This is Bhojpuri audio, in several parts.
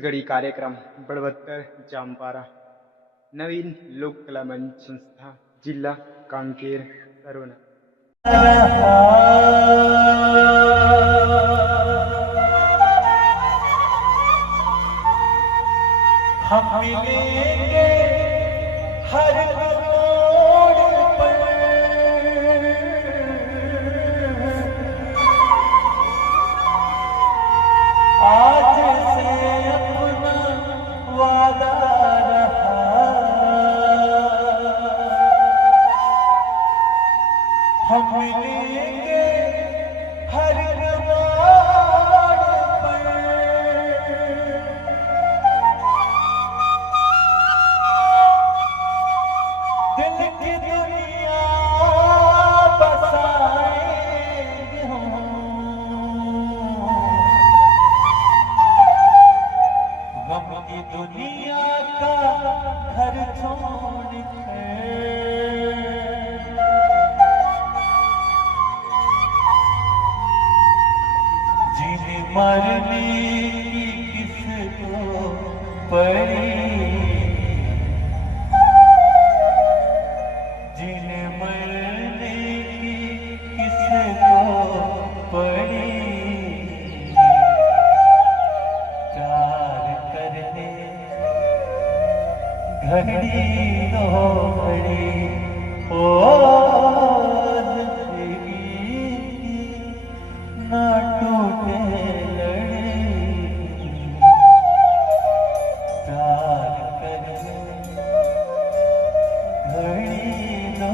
छत्तीसगढ़ी कार्यक्रम बड़वत्तर जामपारा नवीन लोक कला मंच संस्था जिला कांकेर सरोना। हम मिलेंगे हर मोड़ पर, आज से अपना वादा रहा, हम मिलेंगे हर मोड़ पर, दिल की दुनिया बसाएंगे हम, गम की दुनिया का घर छोड़ के, जीने मरने की किसको पड़ी, जीने मरने की किसको पड़ी, प्यार करने घड़ी दो घड़ी ओ जिंदगी ना टूटे लड़ी, प्यार करने घड़ी दो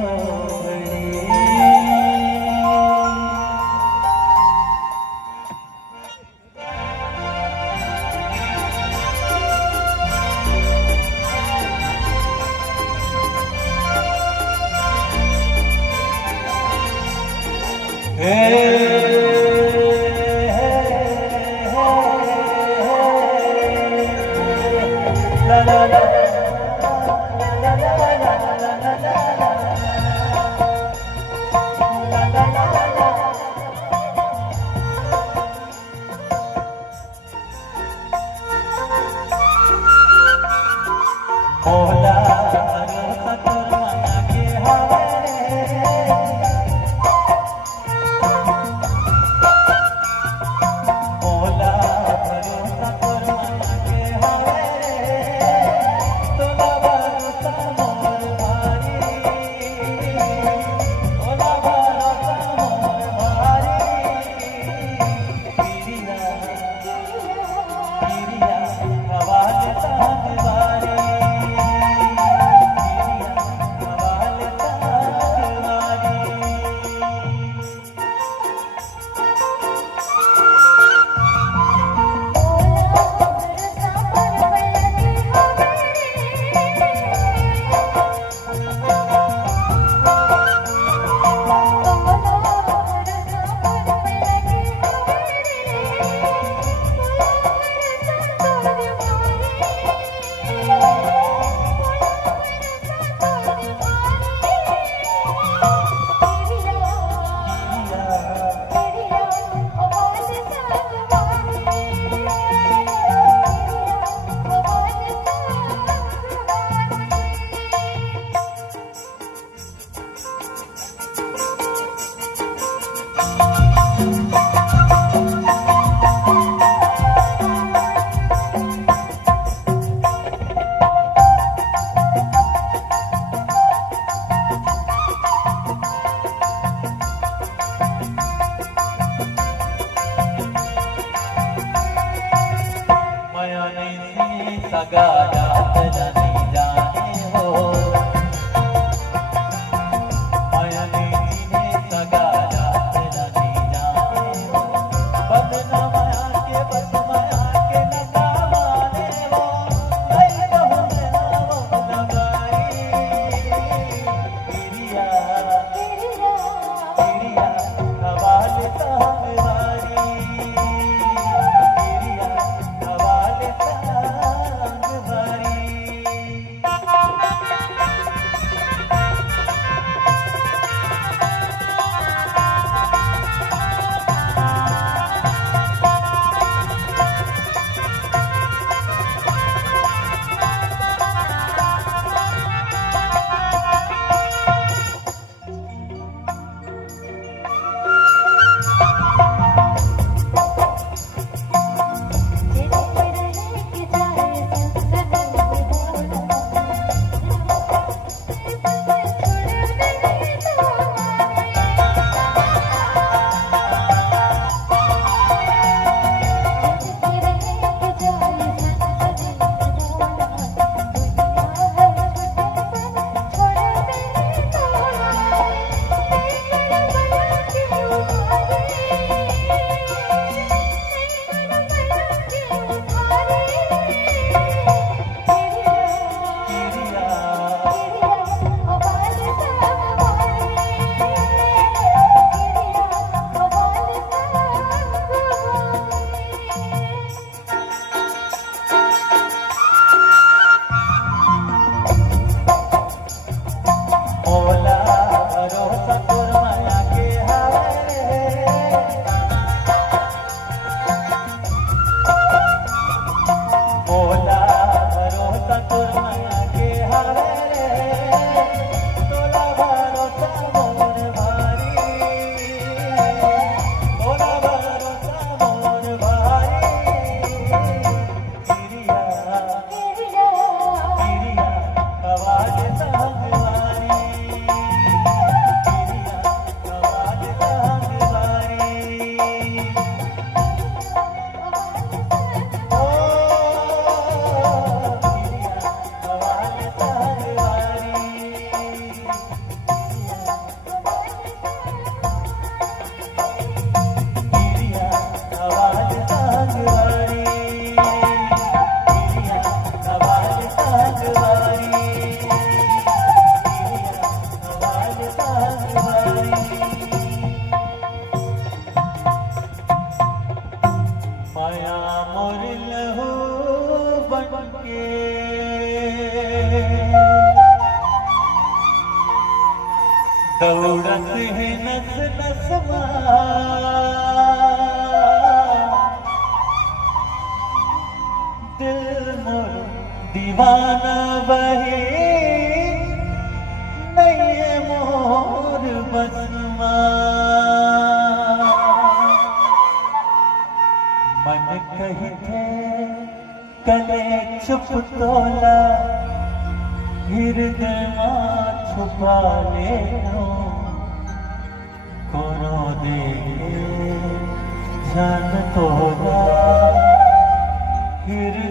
घड़ी। La la la la la la la la la, मोला सतुर मना के हारे, दिल मोर दीवाना बहे नहीं मोर बसमा मन कही थे कले चुप तोला हृदय मां छुपा ले कोनो दे जान तोला हृदय